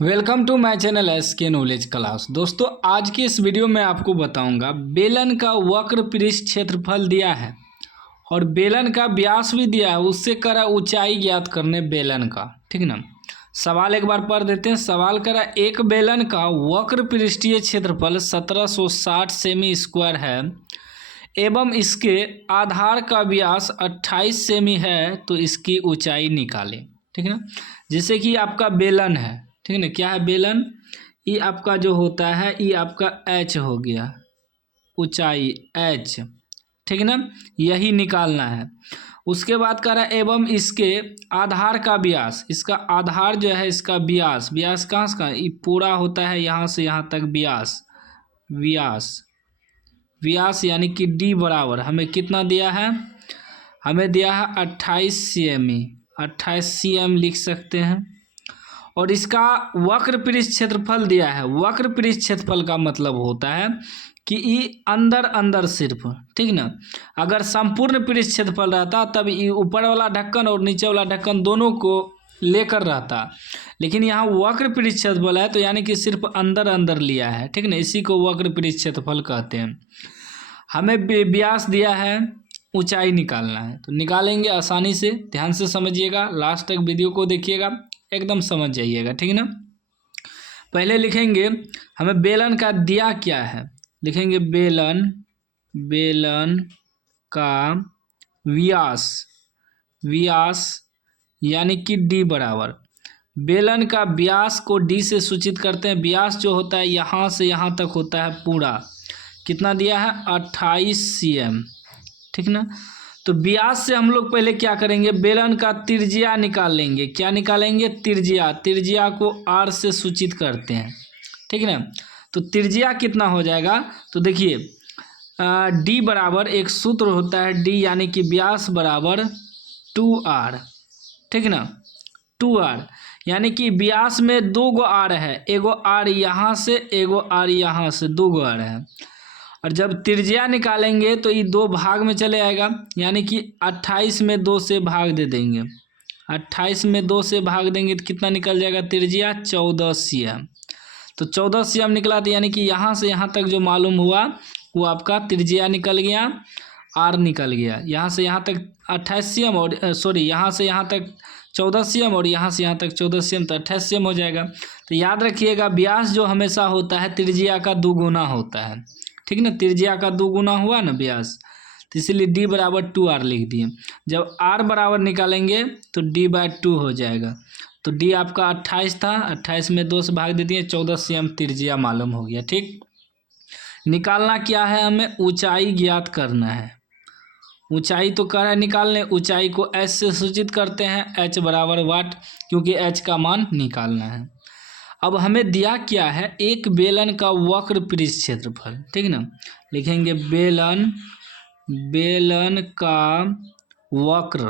Welcome to my channel SK knowledge class. दोस्तों, आज की इस वीडियो में आपको बताऊंगा बेलन का वक्र पृष्ठ क्षेत्रफल दिया है और बेलन का व्यास भी दिया है, उससे करा ऊंचाई ज्ञात करने बेलन का। ठीक ना। सवाल एक बार पढ़ देते हैं। सवाल करा एक बेलन का वक्र पृष्ठीय क्षेत्रफल 1760 सेमी स्क्वायर है एवं इसके आधार का व्यास 28 सेमी है, तो इसकी ऊंचाई निकालें। ठीक ना। जैसे कि आपका बेलन है, ठीक है ना, क्या है बेलन, ये आपका जो होता है ये आपका एच हो गया, ऊंचाई एच, ठीक है ना, यही निकालना है। उसके बाद कह रहा है एवं इसके आधार का व्यास, इसका आधार जो है इसका व्यास, व्यास कहाँ से कहाँ, ये पूरा होता है यहाँ से यहाँ तक व्यास, व्यास व्यास यानी कि डी बराबर हमें कितना दिया है, हमें दिया है 28 सेमी, 28 cm लिख सकते हैं। और इसका वक्र पृष्ठ क्षेत्रफल दिया है। वक्र पृष्ठ क्षेत्रफल का मतलब होता है कि ये अंदर अंदर सिर्फ, ठीक ना, अगर संपूर्ण पृष्ठ क्षेत्रफल रहता तब ये ऊपर वाला ढक्कन और नीचे वाला ढक्कन दोनों को लेकर रहता, लेकिन यहाँ वक्र पृष्ठ क्षेत्रफल है तो यानी कि सिर्फ अंदर अंदर लिया है। ठीक ना, इसी को वक्र पृष्ठ क्षेत्रफल कहते हैं। हमें व्यास दिया है, ऊंचाई निकालना है, तो निकालेंगे आसानी से। ध्यान से समझिएगा, लास्ट तक वीडियो को देखिएगा, एकदम समझ जाइएगा। ठीक है ना। पहले लिखेंगे हमें बेलन का दिया क्या है, लिखेंगे बेलन, बेलन का व्यास, व्यास यानी कि डी बराबर, बेलन का व्यास को डी से सूचित करते हैं। व्यास जो होता है यहाँ से यहाँ तक होता है पूरा, कितना दिया है 28 cm। ठीक ना। तो व्यास से हम लोग पहले क्या करेंगे, बेलन का त्रिज्या निकाल लेंगे। क्या निकालेंगे, त्रिज्या, त्रिज्या को आर से सूचित करते हैं। ठीक है ना। तो त्रिज्या कितना हो जाएगा, तो देखिए डी बराबर एक सूत्र होता है, डी यानी कि व्यास बराबर 2r। ठीक ना, 2r यानी कि व्यास में दो गो आर है, एगो आर यहाँ से एगो आर यहाँ से, दो गो आर है। और जब त्रिज्या निकालेंगे तो ये दो भाग में चले आएगा, यानी कि 28 में 2 से भाग दे देंगे, 28 में 2 से भाग देंगे तो कितना निकल जाएगा त्रिज्या 14 cm। तो 14 cm निकला, तो यानी कि यहाँ से यहाँ तक जो मालूम हुआ वो आपका त्रिज्या निकल गया, आर निकल गया। यहाँ से यहाँ तक 28 cm और यहाँ से यहाँ तक 14 cm और यहाँ से यहाँ तक 14 cm, तो 28 cm हो जाएगा। तो याद रखिएगा व्यास जो हमेशा होता है त्रिज्या का 2 गुना होता है। ठीक ना, त्रिज्या का 2 गुना हुआ ना व्यास, तो इसीलिए डी बराबर 2r लिख दिए। जब r बराबर निकालेंगे तो d/2 हो जाएगा। तो d आपका 28 था, 28 में 2 से भाग दे दिए, 14 cm त्रिज्या मालूम हो गया। ठीक, निकालना क्या है, हमें ऊंचाई ज्ञात करना है। ऊंचाई तो कह रहा है निकालने, ऊंचाई को h से सूचित करते हैं, h बराबर वाट, क्योंकि h का मान निकालना है। अब हमें दिया क्या है, एक बेलन का वक्र पृष्ठ क्षेत्रफल। ठीक ना, लिखेंगे बेलन, बेलन का वक्र,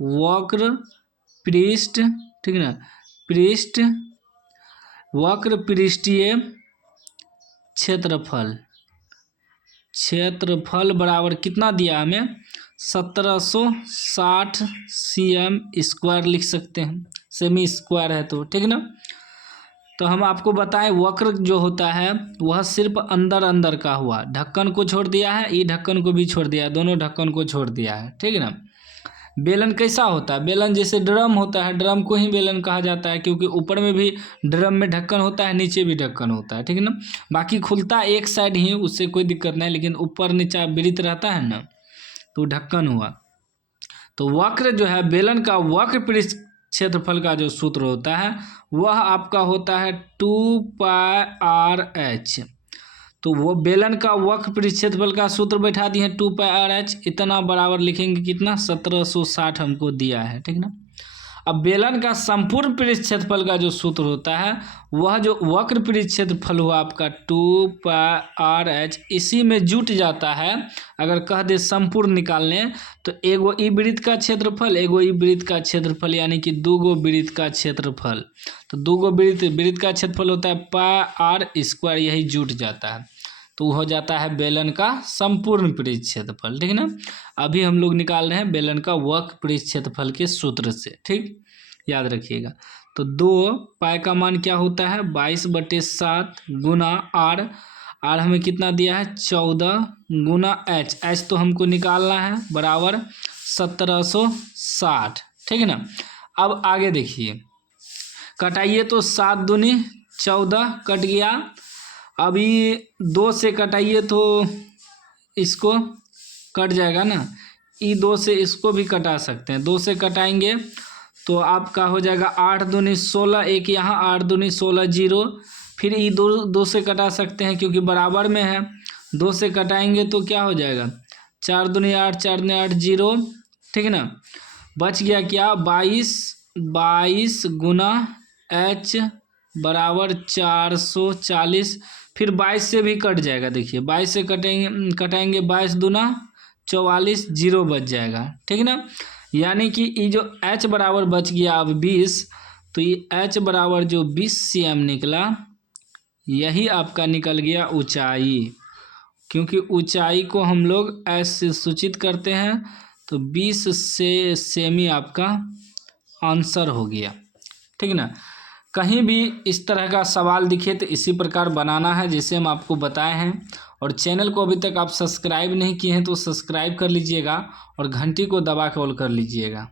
वक्र पृष्ठ, ठीक ना, पृष्ठ, वक्र पृष्ठीय क्षेत्रफल, क्षेत्रफल बराबर कितना दिया हमें 1760 cm स्क्वायर लिख सकते हैं, सेमी स्क्वायर है तो। ठीक ना। तो हम आपको बताएं वक्र जो होता है वह सिर्फ अंदर अंदर का हुआ, ढक्कन को छोड़ दिया है, ये ढक्कन को भी छोड़ दिया है, दोनों ढक्कन को छोड़ दिया है। ठीक है ना। बेलन कैसा होता है, बेलन जैसे ड्रम होता है, ड्रम को ही बेलन कहा जाता है, क्योंकि ऊपर में भी ड्रम में ढक्कन होता है, नीचे भी ढक्कन होता है। ठीक है ना। बाकी खुलता एक साइड ही, उससे कोई दिक्कत नहीं, लेकिन ऊपर नीचे वृत्त रहता है ना, तो ढक्कन हुआ। तो वक्र जो है, बेलन का वक्र पृष्ठ क्षेत्रफल का जो सूत्र होता है वह आपका होता है 2πr/h। तो वो बेलन का वक्र पृष्ठ क्षेत्रफल का सूत्र बैठा दिए हैं 2πr/h, इतना बराबर लिखेंगे कितना 1760 हमको दिया है। ठीक ना। अब बेलन का संपूर्ण पृष्ठ क्षेत्रफल का जो सूत्र होता है वह जो वक्र पृष्ठ क्षेत्रफल हुआ आपका 2πr/h, इसी में जुट जाता है। अगर कह दे संपूर्ण निकालने तो एगो ई वृत्त का क्षेत्रफल, एगो ई वृत्त का क्षेत्रफल, यानी कि 2 गो वृत्त का क्षेत्रफल। तो 2 गो वृत्त का क्षेत्रफल होता है πr², यही जुट जाता है, तो हो जाता है बेलन का संपूर्ण पृष्ठ क्षेत्रफल। ठीक ना। अभी हम लोग निकाल रहे हैं बेलन का वक्र पृष्ठ क्षेत्रफल के सूत्र से। ठीक, याद रखिएगा। तो 2 पाई का मान क्या होता है 22/7 गुना आर। आर हमें कितना दिया है 14 गुना एच। एच तो हमको निकालना है बराबर 1760। ठीक है ना। अब आगे देखिए, कटाइए तो 7 दूनी 14 कट गया। अभी 2 से कटाइए तो इसको कट जाएगा ना। ई 2 से इसको भी कटा सकते हैं। 2 से कटाएंगे तो आपका हो जाएगा 8 दूनी 16, एक यहाँ 8 दूनी 16 जीरो। फिर ई 2 से कटा सकते हैं क्योंकि बराबर में है। 2 से कटाएंगे तो क्या हो जाएगा 4 दूनी 8, 4 दूनी 8 जीरो। ठीक है ना। बच गया क्या 22 गुना एच बराबर 440। फिर 22 से भी कट जाएगा। देखिए 22 से कटाएंगे 22 दूना 44 जीरो बच जाएगा। ठीक है ना। यानी कि ये जो h बराबर बच गया अब 20, तो ये h बराबर जो 20 cm निकला, यही आपका निकल गया ऊंचाई। क्योंकि ऊंचाई को हम लोग h से सूचित करते हैं, तो 20 से सेमी आपका आंसर हो गया। ठीक है ना। कहीं भी इस तरह का सवाल दिखे तो इसी प्रकार बनाना है जैसे हम आपको बताए हैं। और चैनल को अभी तक आप सब्सक्राइब नहीं किए हैं तो सब्सक्राइब कर लीजिएगा और घंटी को दबा के ऑल कर लीजिएगा।